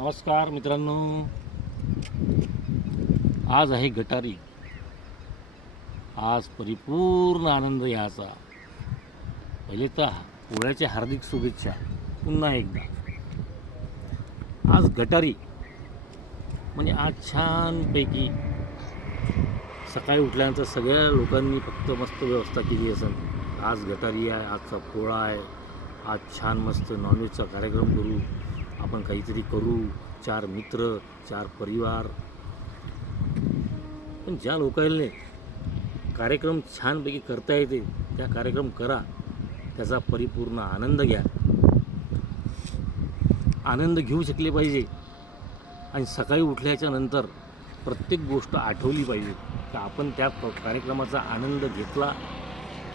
नमस्कार मित्रांनो, आज आहे गटारी. आज परिपूर्ण आनंद याचा. पहिले तर पोळ्याच्या हार्दिक शुभेच्छा पुन्हा एकदा. आज गटारी म्हणजे आज छानपैकी सकाळी उठल्यानंतर सगळ्या लोकांनी फक्त मस्त व्यवस्था केली असेल. आज गटारी आहे, आजचा पोळा आहे, आज छान मस्त नॉनव्हेजचा कार्यक्रम करू, आपण काहीतरी करू, 4 मित्र 4 परिवार. पण ज्या लोकांना कार्यक्रम छानपैकी करता येते त्या कार्यक्रम करा, त्याचा परिपूर्ण आनंद घ्या. आनंद घेऊ शकले पाहिजे आणि सकाळी उठल्याच्या नंतर प्रत्येक गोष्ट आठवली पाहिजे की आपण त्या कार्यक्रमाचा आनंद घेतला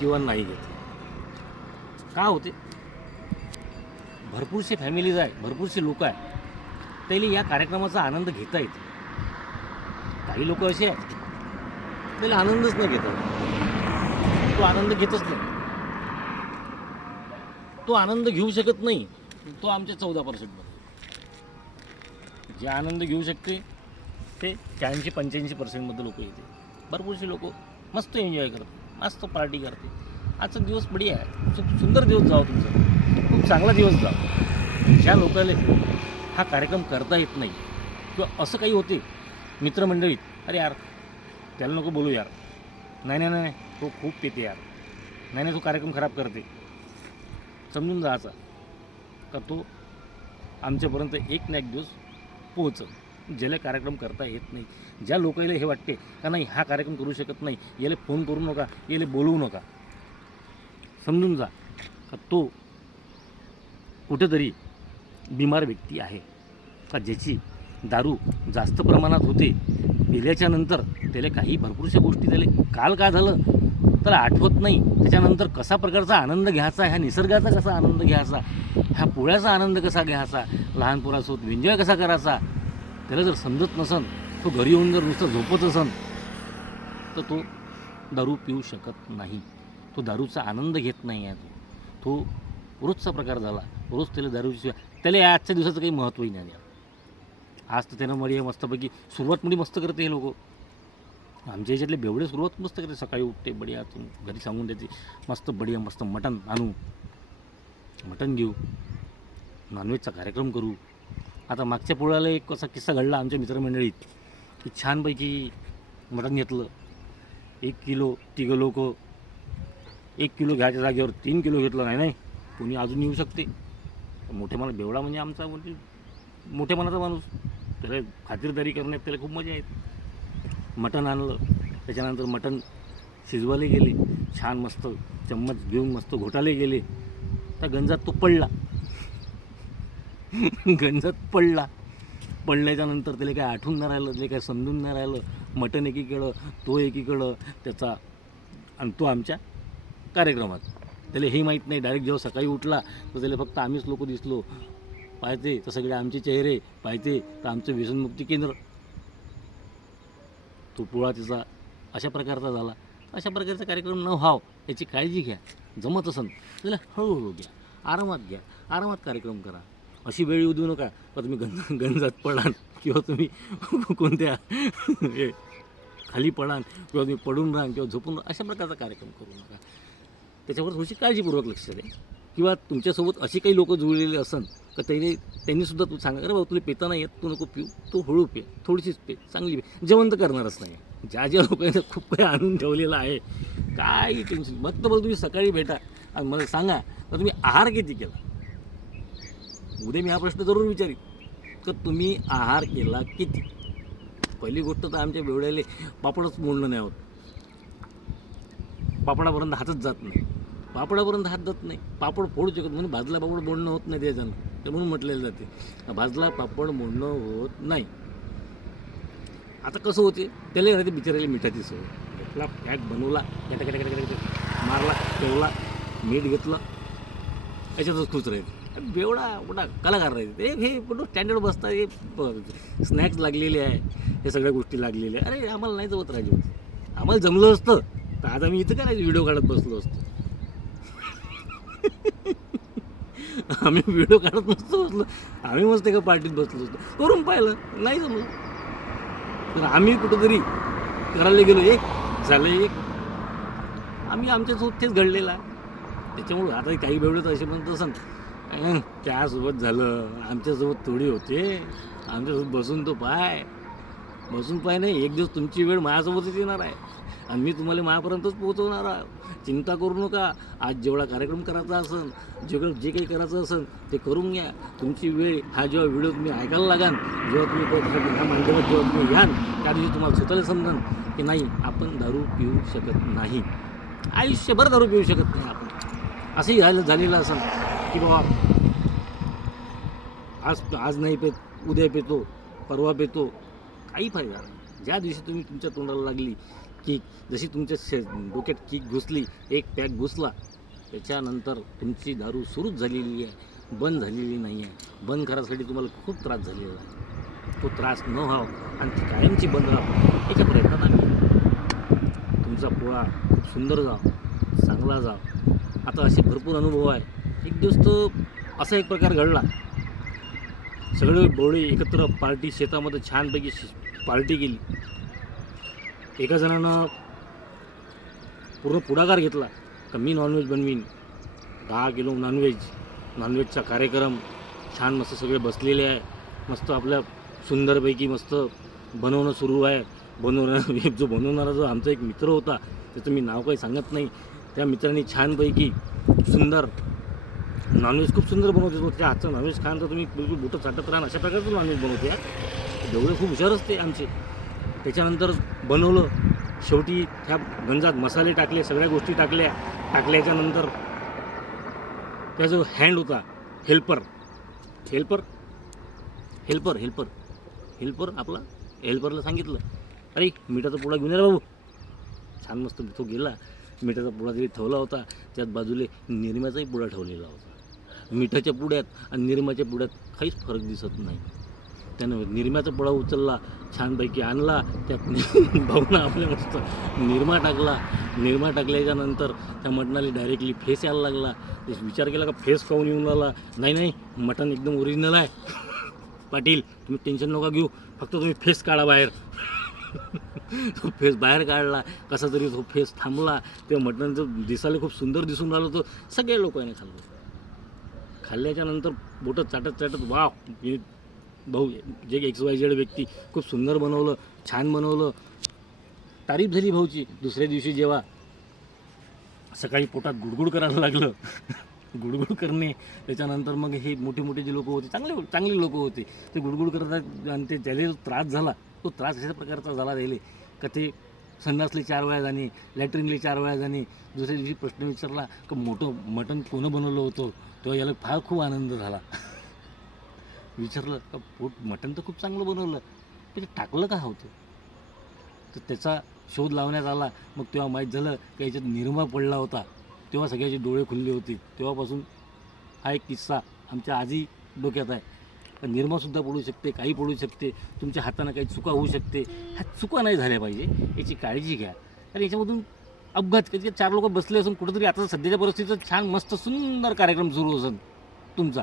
किंवा नाही घेतला. का होते, भरपूरशी फॅमिलीज आहे, भरपूरशी लोक आहे, त्याला या कार्यक्रमाचा आनंद घेता येते. काही लोक असे आहेत त्याला आनंदच नाही घेता येत, तो आनंद घेतच नाही, तो आनंद घेऊ शकत नाही. तो आमच्या 14% जे आनंद घेऊ शकते ते 80-85% लोक येते. भरपूरशी लोक मस्त एन्जॉय करतात, मस्त पार्टी करते. आजचा दिवस बढिया आहे, खूप सुंदर दिवस जावं तुमचा, खूप चांगला दिवस जावं. ज्या लोकांना हा कार्यक्रम करता येत नाही किंवा असं काही होते मित्रमंडळीत, अरे यार त्याला नको बोलू यार, नाही नाही नाही तो खूप पिते यार, नाही नाही तो कार्यक्रम खराब करते, समजून जायचा का तो आमच्यापर्यंत एक ना एक दिवस पोहोचल. ज्याला कार्यक्रम करता येत नाही, ज्या लोकांना हे वाटते का नाही हा कार्यक्रम करू शकत नाही, याला फोन करू नका, याला बोलवू नका, समजून जा का तो कुठेतरी बिमार व्यक्ती आहे, का ज्याची दारू जास्त प्रमाणात होते. पिल्याच्या नंतर त्याला काही भरपूरशा गोष्टी त्याला काल काय झालं तर आठवत नाही. त्याच्यानंतर कसा प्रकारचा आनंद घ्यायचा, ह्या निसर्गाचा कसा आनंद घ्यायचा, ह्या पोळ्याचा आनंद कसा घ्यायचा, लहान पोरासोबत एन्जॉय कसा करायचा, त्याला जर समजत नसन, तो घरी येऊन जर नुसतं झोपत असन तर तो दारू पिऊ शकत नाही, तो दारूचा आनंद घेत नाही आहे. तो रोजचा प्रकार झाला, रोज त्याला दारूची, त्याला आजच्या दिवसाचं काही महत्त्वही नाही. आज तर त्यानं मध्ये मस्तपैकी सुरुवात मध्ये मस्त करते हे लोक. आमच्या याच्यातले बेवडे सुरुवात मस्त करते, सकाळी उठते बढिया, घरी सांगून देते मस्त बढिया मस्त मटण आणू, मटण घेऊ, नॉनव्हेजचा कार्यक्रम करू. आता मागच्या पोळ्याला एक असा किस्सा घडला आमच्या मित्रमंडळीत की छानपैकी मटण घेतलं 1 किलो. तिघं लोक 1 किलो घ्यायच्या जागेवर 3 किलो घेतलं. नाही नाही कोणी अजून येऊ शकते. मोठे मला बेवडा म्हणजे आमचा म्हणजे मोठ्या मनाचा माणूस, त्याला खातिरदारी करण्यात त्याला खूप मजा येते. मटण आणलं, त्याच्यानंतर मटण शिजवायला गेले, छान मस्त चम्मच घेऊन मस्त घोटाले गेले, त्या गंजात तो पडला. गंजात पडल्याच्या नंतर त्याला काय आठवून नाही राहिलं, त्याला काय समजून नाही राहिलं. मटण एकीकडं, तो एकीकडं त्याचा, आणि तो आमच्या कार्यक्रमात. त्याला हे माहीत नाही, डायरेक्ट जेव्हा सकाळी उठला तर त्याला फक्त आम्हीच लोक दिसलो. पाहते तर सगळे आमचे चेहरे, पाहते तर आमचं व्यसनमुक्ती केंद्र. तो पोळा तिचा अशा प्रकारचा झाला. अशा प्रकारचा कार्यक्रम न व्हावं याची काळजी घ्या. जमत असेल त्याला हळूहळू घ्या, आरामात घ्या, आरामात कार्यक्रम करा. अशी वेळ येऊ देऊ नका का तुम्ही गंजात पडाल किंवा तुम्ही कोणत्या खाली पडाल किंवा तुम्ही पडून राहाल किंवा झोपून राहा. अशा प्रकारचा कार्यक्रम करू नका. त्याच्यावर थोडीशी काळजीपूर्वक लक्ष द्या. किंवा तुमच्यासोबत असे काही लोक जुळलेले असन का त्यांनीसुद्धा तू सांगा, अरे बाबा तुला पेता नाही येत, तू नको पिऊ, तू हळू पे, थोडीशीच पे, चांगली पे. जेवण तर करणारच नाही. ज्या लोकांनी खूप काही आणून ठेवलेलं आहे, काय टेन्शन. मग तर तुम्ही सकाळी भेटा आणि मला सांगा तर तुम्ही आहार किती केला. उद्या मी हा प्रश्न जरूर विचारीन का तुम्ही आहार केला किती. पहिली गोष्ट तर आमच्या बेवड्याले पापडच मोडणं नाही होत, पापडापर्यंत हातच जात नाही, पापडापर्यंत हात जात नाही. पापड फोडू शकत म्हणून भाजला पापड मोडणं होत नाही त्याच्यानं, ते म्हणून म्हटलेलं जाते भाजला पापड मोडणं होत नाही. आता कसं होते, त्याला राहते बिचारायला मिठाची सवय. घेतला पॅक बनवला, मारला, ठेवला, मीठ घेतलं, याच्यातच खुश राहते. बेवडा मोठा कलाकार राहते. हे पण स्टँडर्ड बसतात, हे स्नॅक्स लागलेले आहे, हे सगळ्या गोष्टी लागलेल्या. अरे आम्हाला नाही जमत राहिजे, आम्हाला जमलं असतं तर आता मी इथं काय व्हिडिओ काढत बसलो असतो. आम्ही व्हिडिओ काढत नसतो बसलो, आम्ही मस्त एका पार्टीत बसलो असतो, करून पाहिलं नाही जमलं तर आम्ही कुठंतरी करायला गेलो, एक झालं एक, आम्ही आमच्यासोबत तेच घडलेलं आहे. त्याच्यामुळं आता काही वेळ तर असे म्हणत असं त्यासोबत झालं, आमच्यासोबत थोडी होते, आमच्यासोबत बसून पाय नाही, एक दिवस तुमची वेळ माझ्यासोबतच येणार आहे आणि मी तुम्हाला माझ्यापर्यंतच पोहोचवणार आहे. चिंता करू नका. आज जेवढा कार्यक्रम करायचा असेल, जे काही करायचं असेल ते करून घ्या. तुमची वेळ हा जेव्हा व्हिडिओ तुम्ही ऐकायला लागाल, जेव्हा तुम्ही ह्या माध्यमात जेव्हा तुम्ही याल, त्या दिवशी तुम्हाला स्वतःला समजाल की नाही आपण दारू पिऊ शकत नाही, आयुष्यभर दारू पिऊ शकत नाही आपण. असंही झालेलं असेल की बाबा आज नाही पेत, उद्या पेतो, परवा पेतो, काही फायदा नाही. ज्या दिवशी तुम्ही तुमच्या तोंडाला लागली की जशी तुमच्या डोक्यात किक घुसली, एक पॅक घुसला, त्याच्यानंतर तुमची दारू सुरूच झालेली आहे, बंद झालेली नाही आहे. बंद करायसाठी तुम्हाला खूप त्रास झालेला आहे. तो त्रास न व्हावं आणि ती कायमची बंद राहावं याच्या प्रयत्नात आम्ही. तुमचा पोळा खूप सुंदर जाव, चांगला जाव. आता असे भरपूर अनुभव आहे. एक दिवस तो असा एक प्रकार घडला, सगळे बोळे एकत्र पार्टी, शेतामध्ये छानपैकी पार्टी केली. एका जणानं पूर्ण पुढाकार घेतला का मी नॉनव्हेज बनवीन, 10 किलो नॉनव्हेजचा कार्यक्रम, छान मस्त सगळे बसलेले आहे, मस्त आपल्या सुंदरपैकी मस्त बनवणं सुरू आहे. जो बनवणारा जो आमचा एक मित्र होता, त्याचं मी नाव काही सांगत नाही, त्या मित्रांनी छानपैकी सुंदर नॉनव्हेज खूप सुंदर बनवते तो. त्या हातचं नॉनव्हेज खायला तर तुम्ही बिलकुल बोटं चाटत राहा, अशा प्रकारचं नॉनव्हेज बनवते. जेवढे खूप हुशार असते आमचे. त्याच्यानंतर बनवलं, शेवटी त्या गंजात मसाले टाकले, सगळ्या गोष्टी टाकल्याच्यानंतर त्या जो हँड होता हेल्पर आपला, हेल्परला सांगितलं अरे मिठाचा पोळा घेऊन ये रे बाबू. छान मस्त तो गेला, मिठाचा पोळा जरी ठेवला होता, त्यात बाजूले निरम्याचाही पोळा ठेवलेला होता. मिठाच्या पुड्यात आणि निरम्याच्या पुड्यात काहीच फरक दिसत नाही. त्यानं निरम्याचा पोळा उचलला, छानपैकी आणला, त्यात भाऊनं आपल्या मस्त निरमा टाकल्याच्या नंतर त्या मटणाला डायरेक्टली फेस यायला लागला. विचार केला का फेस खाऊन येऊन राहिला, नाही मटण एकदम ओरिजिनल आहे पाटील, तुम्ही टेन्शन नका घेऊ, फक्त तुम्ही फेस काढा बाहेर. तो फेस बाहेर काढला, कसा तरी तो फेस थांबला. ते मटण जर दिसायला खूप सुंदर दिसून राहिलं, तो सगळ्या लोकांनी खाल्ल्याच्या नंतर बोटं चाटत वा भाऊ, जे XYZ व्यक्ती खूप सुंदर बनवलं, छान बनवलं, तारीफ झाली भाऊची. दुसऱ्या दिवशी जेव्हा सकाळी पोटात गुडगुड करायला लागलं, गुडगुड करणे, त्याच्यानंतर मग हे मोठे जे लोक होते, चांगले लोक होते, ते गुडगुड करतात आणि ते त्याला जो त्रास झाला, तो त्रास अशा प्रकारचा झाला राहिले का ते संडासले 4 वेळा जाणे, लॅट्रिनले 4 वेळा जाणे. दुसऱ्या दिवशी प्रश्न विचारला का मोठं मटण कोणं बनवलं होतं, तेव्हा याला फार खूप आनंद झाला. विचारलं का मटण तर खूप चांगलं बनवलं, पण ते टाकलं का होतं, तर त्याचा शोध लावण्यात आला. मग तेव्हा माहीत झालं की याच्यात निरमा पडला होता. तेव्हा सगळ्याचे डोळे खुलले होते. तेव्हापासून हा एक किस्सा आमच्या आजही डोक्यात आहे. निरमासुद्धा पडू शकते, काही पडू शकते, तुमच्या हातानं काही चुका होऊ शकते. ह्या चुका नाही झाल्या पाहिजे, याची काळजी घ्या. कारण याच्यामधून अपघात, कधी 4 लोक बसले असून कुठंतरी, आता सध्याच्या परिस्थितीत छान मस्त सुंदर कार्यक्रम सुरू असेल तुमचा,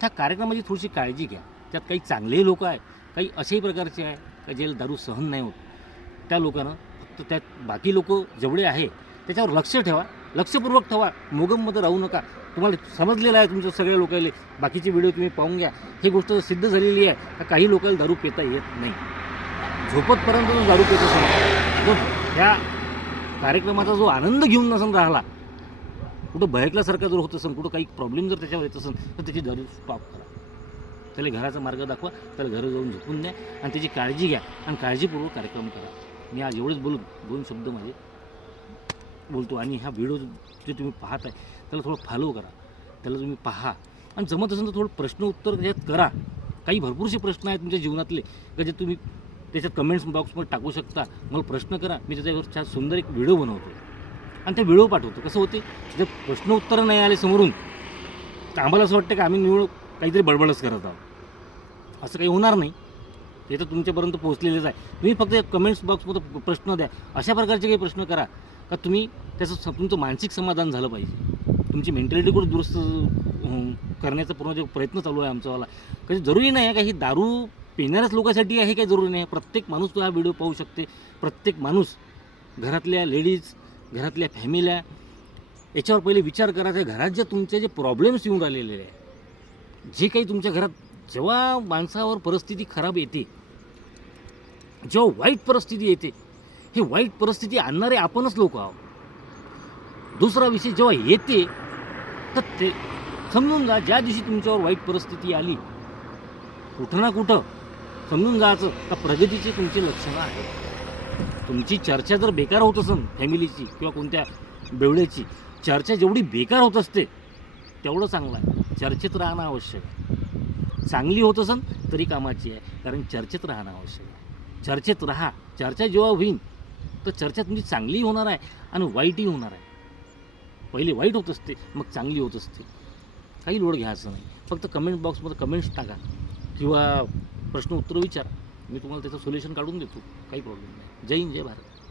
त्या कार्यक्रमाची थोडीशी काळजी घ्या. त्यात काही चांगलेही लोक आहे, काही अशाही प्रकारचे आहे का ज्याला दारू सहन नाही होत. त्या लोकांना फक्त त्यात बाकी लोक जेवढे आहे त्याच्यावर लक्ष ठेवा, लक्षपूर्वक ठेवा, मोगममध्ये राहू नका. तुम्हाला समजलेलं आहे तुमच्या सगळ्या लोकांना. बाकीचे व्हिडिओ तुम्ही पाहून घ्या. ही गोष्ट सिद्ध झालेली आहे का काही लोकांना दारू पिता येत नाही. झोपतपर्यंत जो दारू पित असेल, जो ह्या कार्यक्रमाचा जो आनंद घेऊन नसून राहिला, कुठं बहकल्यासारखा जर होत असेल, कुठं काही प्रॉब्लेम जर त्याच्यावर येत असेल, तर त्याची दारू स्टॉप करा. त्याला घराचा मार्ग दाखवा, त्याला घरी जाऊन झोपून द्या आणि त्याची काळजी घ्या आणि काळजीपूर्वक कार्यक्रम करा. मी आज एवढेच बोलून 2 शब्द माझे बोलतो. आणि हा व्हिडिओ जे तुम्ही पाहत आहे त्याला थोडं फॉलो करा, त्याला तुम्ही पहा आणि जमत असेल तर थोडं प्रश्न उत्तर त्याच्यात करा. काही भरपूरसे प्रश्न आहेत तुमच्या जीवनातले का जे तुम्ही त्याच्यात कमेंट्स बॉक्समध्ये टाकू शकता. मला प्रश्न करा, मी त्याच्यावर छान सुंदर एक व्हिडिओ बनवतो आणि ते व्हिडिओ पाठवतो. कसं होते, जर प्रश्न उत्तर नाही आले समोरून तर आम्हाला असं वाटतं की आम्ही निवड काहीतरी बडबडच करत आहोत. असं काही होणार नाही, ते तर तुमच्यापर्यंत पोहोचलेलेच आहे. तुम्ही फक्त कमेंट्स बॉक्समध्ये प्रश्न द्या. अशा प्रकारचे काही प्रश्न करा का तुमचं मानसिक समाधान झालं पाहिजे, तुमची मेंटॅलिटी कुठं दुरुस्त करण्याचा पूर्ण जो प्रयत्न चालू आहे आमचावाला. कधी जरुरी नाही आहे का ही दारू पिणाऱ्याच लोकांसाठी आहे, काही जरुरी नाही. प्रत्येक माणूस तो हा व्हिडिओ पाहू शकते. प्रत्येक माणूस, घरातल्या लेडीज, घरातल्या फॅमिल्या, याच्यावर पहिले विचार करायचा. घरात जे तुमचे जे प्रॉब्लेम्स येऊन राहिलेले आहे, जे काही तुमच्या घरात, जेव्हा माणसावर परिस्थिती खराब येते, जेव्हा वाईट परिस्थिती येते, ही वाईट परिस्थिती आणणारे आपणच लोक आहोत. दुसरा विषय जेव्हा येते तर ते समजून जा, ज्या दिवशी तुमच्यावर वाईट परिस्थिती आली, कुठं ना कुठं समजून जायचं का प्रगतीचे तुमची लक्षणं आहेत. तुमची चर्चा जर बेकार होत असेल फॅमिलीची किंवा कोणत्या बेवड्याची, चर्चा जेवढी बेकार होत असते तेवढं चांगलं आहे. चर्चेत राहणं आवश्यक आहे. चांगली होत असेल तरी कामाची आहे, कारण चर्चेत राहणं आवश्यक आहे. चर्चेत राहा. चर्चा जेव्हा होईल तर चर्चा तुमची चांगलीही होणार आहे आणि वाईटही होणार आहे. पहिले वाईट होत असते, मग चांगली होत असते. काही लोड घ्यायचं नाही. फक्त कमेंट बॉक्समध्ये कमेंट्स टाका किंवा प्रश्न उत्तर विचारा. मी तुम्हाला त्याचं सोल्युशन काढून देतो. काही प्रॉब्लेम नाही. जय हिंद, जय भारत.